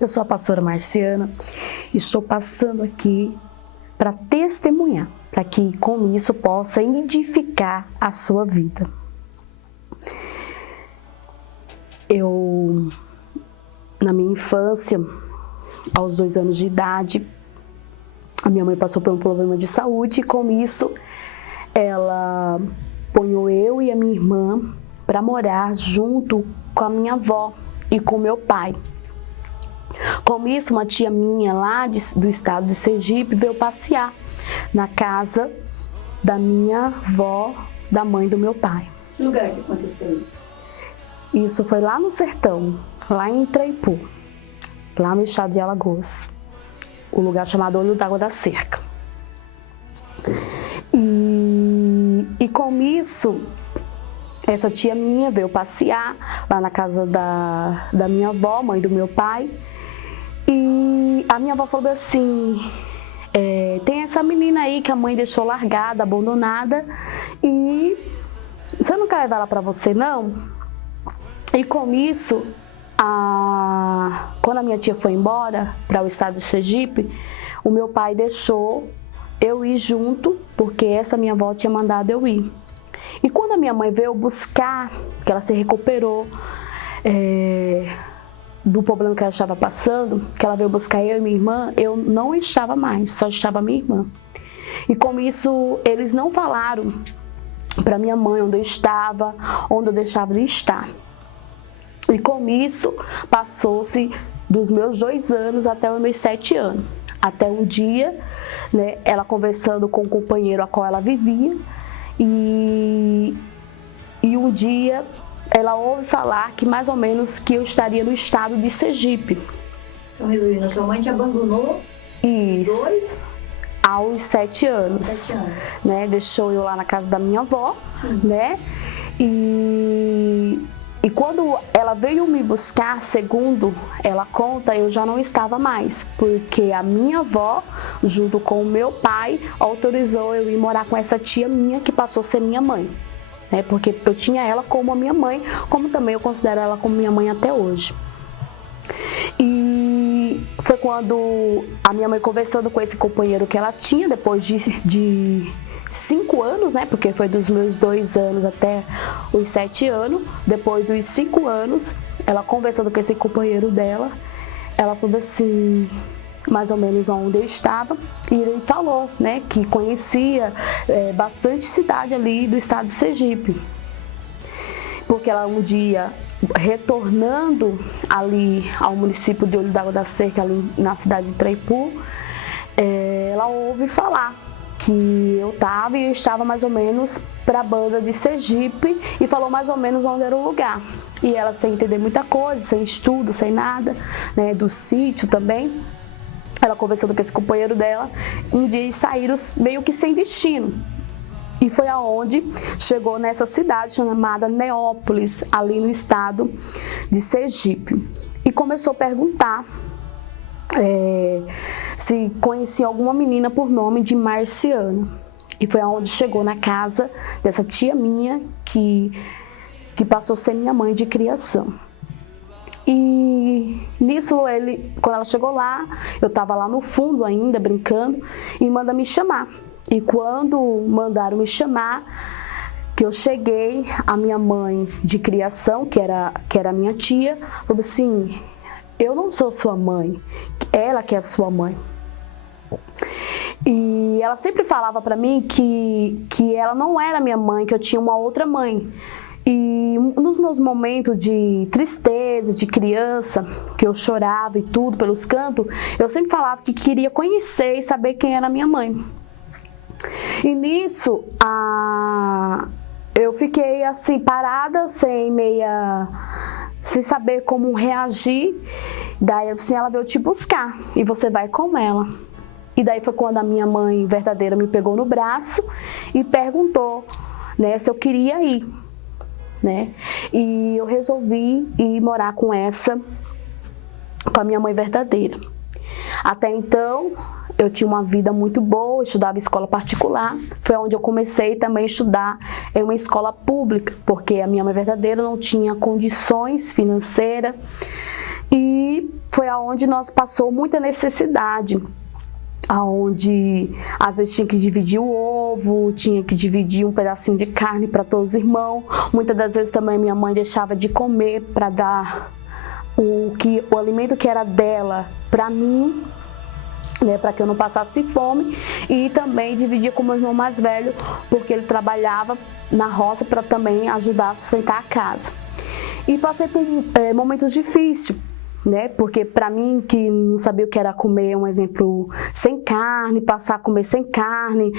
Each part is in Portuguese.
Eu sou a pastora Marciana e estou passando aqui para testemunhar, para que com isso possa edificar a sua vida. Na minha infância, aos 2 anos de idade, a minha mãe passou por um problema de saúde e com isso ela ponhou eu e a minha irmã para morar junto com a minha avó e com meu pai. Com isso, uma tia minha lá do estado de Sergipe veio passear na casa da minha avó, da mãe do meu pai. Que lugar que aconteceu isso? Isso foi lá no sertão, lá em Traipu, lá no estado de Alagoas, o lugar chamado Olho d'Água da Cerca. E com isso, essa tia minha veio passear lá na casa da minha avó, mãe do meu pai. E a minha avó falou assim, tem essa menina aí que a mãe deixou largada, abandonada, e você não quer levar ela pra você, não? E com isso, quando a minha tia foi embora para o estado de Sergipe, o meu pai deixou eu ir junto, porque essa minha avó tinha mandado eu ir. E quando a minha mãe veio buscar, que ela se recuperou do problema que ela estava passando, que ela veio buscar eu e minha irmã, eu não estava mais, só estava minha irmã. E com isso, eles não falaram para minha mãe onde eu estava, onde eu deixava de estar. E com isso, passou-se dos meus 2 anos até os meus 7 anos. Até um dia, né, ela conversando com o companheiro a qual ela vivia, e um dia ela ouve falar que mais ou menos que eu estaria no estado de Sergipe. Então, resumindo, a sua mãe te abandonou? Isso. Aos 7 anos. 7 anos. Né? Deixou eu lá na casa da minha avó, Sim. né? E quando ela veio me buscar, segundo ela conta, eu já não estava mais, porque a minha avó, junto com o meu pai, autorizou eu ir morar com essa tia minha que passou a ser minha mãe. Né? Porque eu tinha ela como a minha mãe, como também eu considero ela como minha mãe até hoje. E foi quando a minha mãe, conversando com esse companheiro que ela tinha, depois de 5 anos, né? Porque foi dos meus 2 anos até os 7 anos. Depois dos 5 anos, ela conversando com esse companheiro dela, ela falou assim, mais ou menos onde eu estava, e ele falou, né, que conhecia bastante cidade ali do estado de Sergipe. Porque ela um dia, retornando ali ao município de Olho d'Água da Cerca, ali na cidade de Traipu, ela ouve falar que eu estava mais ou menos para a banda de Sergipe, e falou mais ou menos onde era o lugar. E ela, sem entender muita coisa, sem estudo, sem nada, né, do sítio também, ela conversando com esse companheiro dela, um dia eles saíram meio que sem destino. E foi aonde chegou nessa cidade chamada Neópolis, ali no estado de Sergipe. E começou a perguntar se conhecia alguma menina por nome de Marciana. E foi aonde chegou na casa dessa tia minha, que passou a ser minha mãe de criação. E nisso, quando ela chegou lá, eu estava lá no fundo ainda, brincando, e manda me chamar. E quando mandaram me chamar, que eu cheguei, a minha mãe de criação, que era minha tia, falou assim, eu não sou sua mãe, ela que é sua mãe. E ela sempre falava para mim que ela não era minha mãe, que eu tinha uma outra mãe. E nos meus momentos de tristeza, de criança, que eu chorava e tudo pelos cantos, eu sempre falava que queria conhecer e saber quem era minha mãe. E nisso, eu fiquei assim, parada, sem saber como reagir. Daí assim, ela veio te buscar e você vai com ela. E daí foi quando a minha mãe verdadeira me pegou no braço e perguntou, né, se eu queria ir, né? E eu resolvi ir morar com a minha mãe verdadeira. Até então, eu tinha uma vida muito boa, estudava em escola particular. Foi onde eu comecei também a estudar em uma escola pública, porque a minha mãe verdadeira não tinha condições financeiras E foi aonde nós passou muita necessidade, aonde às vezes tinha que dividir o ovo, tinha que dividir um pedacinho de carne para todos os irmãos. Muitas das vezes também minha mãe deixava de comer para dar o alimento que era dela para mim, né, para que eu não passasse fome, e também dividia com meu irmão mais velho, porque ele trabalhava na roça para também ajudar a sustentar a casa. E passei por momentos difíceis, né? Porque para mim que não sabia o que era comer, um exemplo, sem carne, passar a comer sem carne,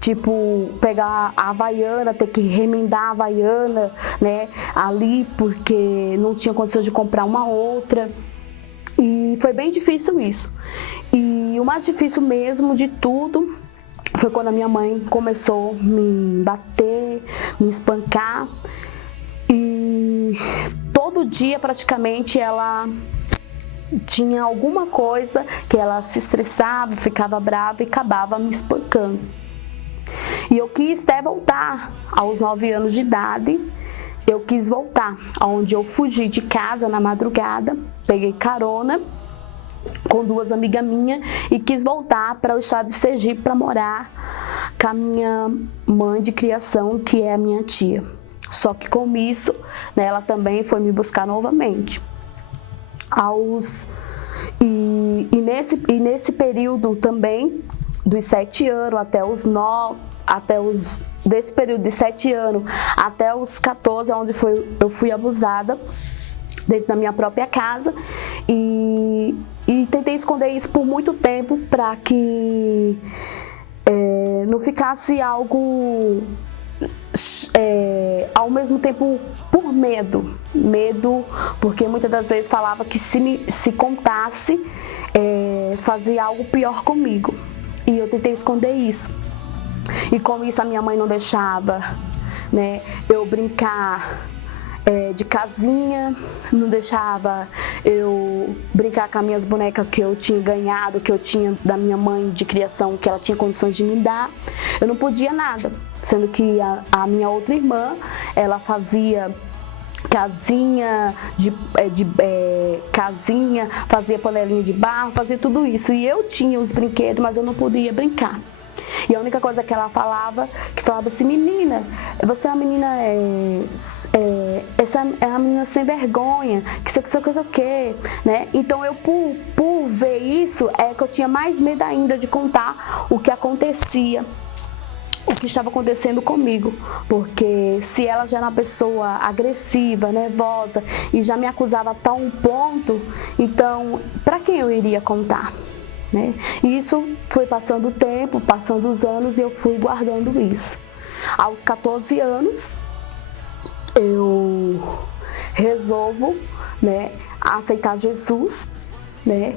tipo pegar a havaiana, ter que remendar a havaiana, né? Ali porque não tinha condições de comprar uma outra. E foi bem difícil isso. E o mais difícil mesmo de tudo foi quando a minha mãe começou a me bater, me espancar. E todo dia praticamente ela tinha alguma coisa que ela se estressava, ficava brava e acabava me espancando. E eu quis até voltar aos 9 anos de idade. Eu quis voltar, onde eu fugi de casa na madrugada, peguei carona com 2 amigas minhas e quis voltar para o estado de Sergipe para morar com a minha mãe de criação, que é a minha tia. Só que com isso, né, ela também foi me buscar novamente. Nesse período também, dos 7 anos até os 9, desse período de 7 anos até os 14, onde eu fui abusada dentro da minha própria casa, e tentei esconder isso por muito tempo para que não ficasse algo ao mesmo tempo por medo, porque muitas das vezes falava que se contasse fazia algo pior comigo, e eu tentei esconder isso. E com isso a minha mãe não deixava, né, eu brincar de casinha, não deixava eu brincar com as minhas bonecas que eu tinha ganhado, que eu tinha da minha mãe de criação, que ela tinha condições de me dar. Eu não podia nada, sendo que a minha outra irmã, ela fazia casinha, casinha, fazia panelinha de barro, fazia tudo isso. E eu tinha os brinquedos, mas eu não podia brincar. E a única coisa que ela falava assim: menina, você é uma menina, essa é uma menina sem vergonha, que sei o que, né? Então eu, por ver isso, que eu tinha mais medo ainda de contar o que acontecia, o que estava acontecendo comigo, porque se ela já era uma pessoa agressiva, nervosa, e já me acusava a tal ponto, então para quem eu iria contar? Né? E isso foi passando o tempo, passando os anos, e eu fui guardando isso. Aos 14 anos, eu resolvo, né, aceitar Jesus, né?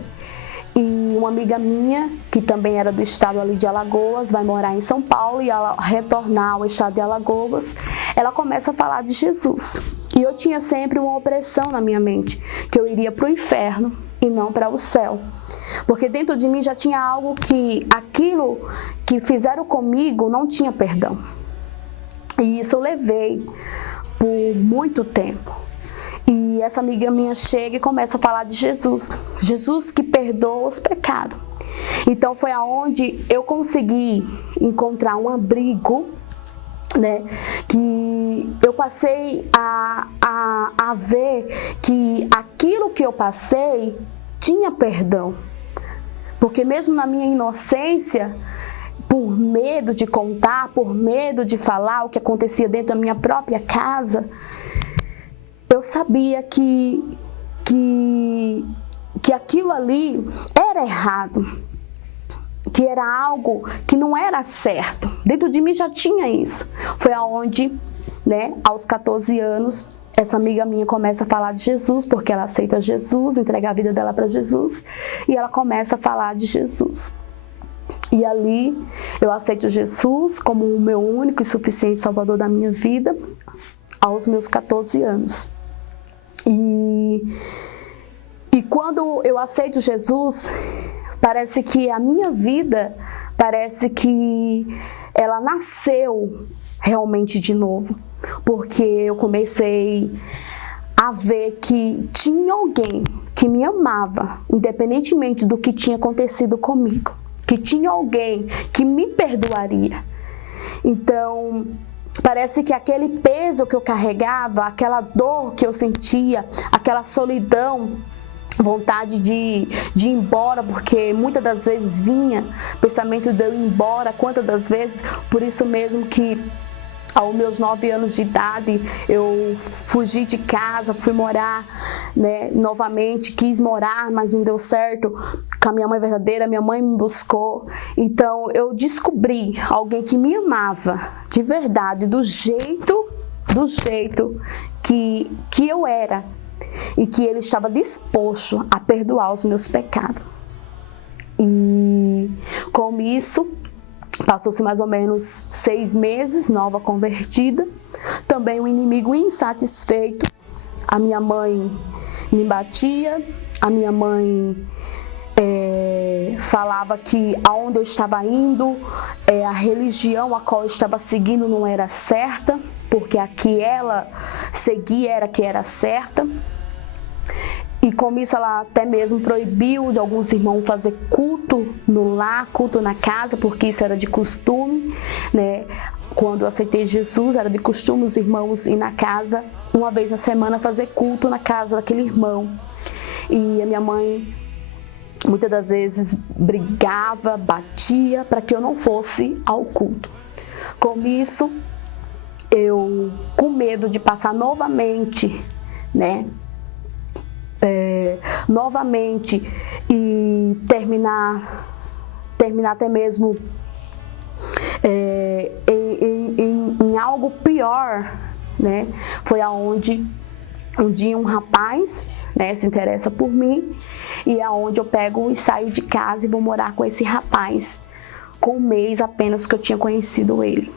E uma amiga minha, que também era do estado ali de Alagoas, vai morar em São Paulo, e ela retornar ao estado de Alagoas, ela começa a falar de Jesus. E eu tinha sempre uma opressão na minha mente, que eu iria para o inferno e não para o céu. Porque dentro de mim já tinha algo que aquilo que fizeram comigo não tinha perdão. E isso eu levei por muito tempo. E essa amiga minha chega e começa a falar de Jesus. Jesus que perdoa os pecados. Então foi aonde eu consegui encontrar um abrigo, né, que eu passei a ver que aquilo que eu passei tinha perdão. Porque mesmo na minha inocência, por medo de contar, por medo de falar o que acontecia dentro da minha própria casa, eu sabia que aquilo ali era errado, que era algo que não era certo. Dentro de mim já tinha isso. Foi aonde, né, aos 14 anos, essa amiga minha começa a falar de Jesus, porque ela aceita Jesus, entrega a vida dela para Jesus, e ela começa a falar de Jesus. E ali eu aceito Jesus como o meu único e suficiente Salvador da minha vida, aos meus 14 anos. E quando eu aceito Jesus, parece que a minha vida, parece que ela nasceu realmente de novo. Porque eu comecei a ver que tinha alguém que me amava, independentemente do que tinha acontecido comigo, que tinha alguém que me perdoaria. Então, parece que aquele peso que eu carregava, aquela dor que eu sentia, aquela solidão, vontade de ir embora, porque muitas das vezes vinha pensamento de eu ir embora, quantas das vezes, por isso mesmo que aos meus 9 anos de idade, eu fugi de casa, fui morar, né, novamente, quis morar, mas não deu certo com a minha mãe verdadeira, minha mãe me buscou. Então, eu descobri alguém que me amava de verdade, do jeito que eu era, e que ele estava disposto a perdoar os meus pecados. E com isso, passou-se mais ou menos 6 meses, nova convertida. Também um inimigo insatisfeito. A minha mãe me batia, a minha mãe falava que aonde eu estava indo, a religião a qual eu estava seguindo não era certa, porque a que ela seguia era a que era certa. E com isso ela até mesmo proibiu de alguns irmãos fazer culto no lar, culto na casa, porque isso era de costume, né? Quando eu aceitei Jesus, era de costume os irmãos ir na casa, uma vez na semana, fazer culto na casa daquele irmão. E a minha mãe, muitas das vezes, brigava, batia para que eu não fosse ao culto. Com isso, eu, com medo de passar novamente, né? Novamente e terminar até mesmo em algo pior, né? Foi aonde um dia um rapaz, né, se interessa por mim, e é aonde eu pego e saio de casa e vou morar com esse rapaz, com um mês apenas que eu tinha conhecido ele.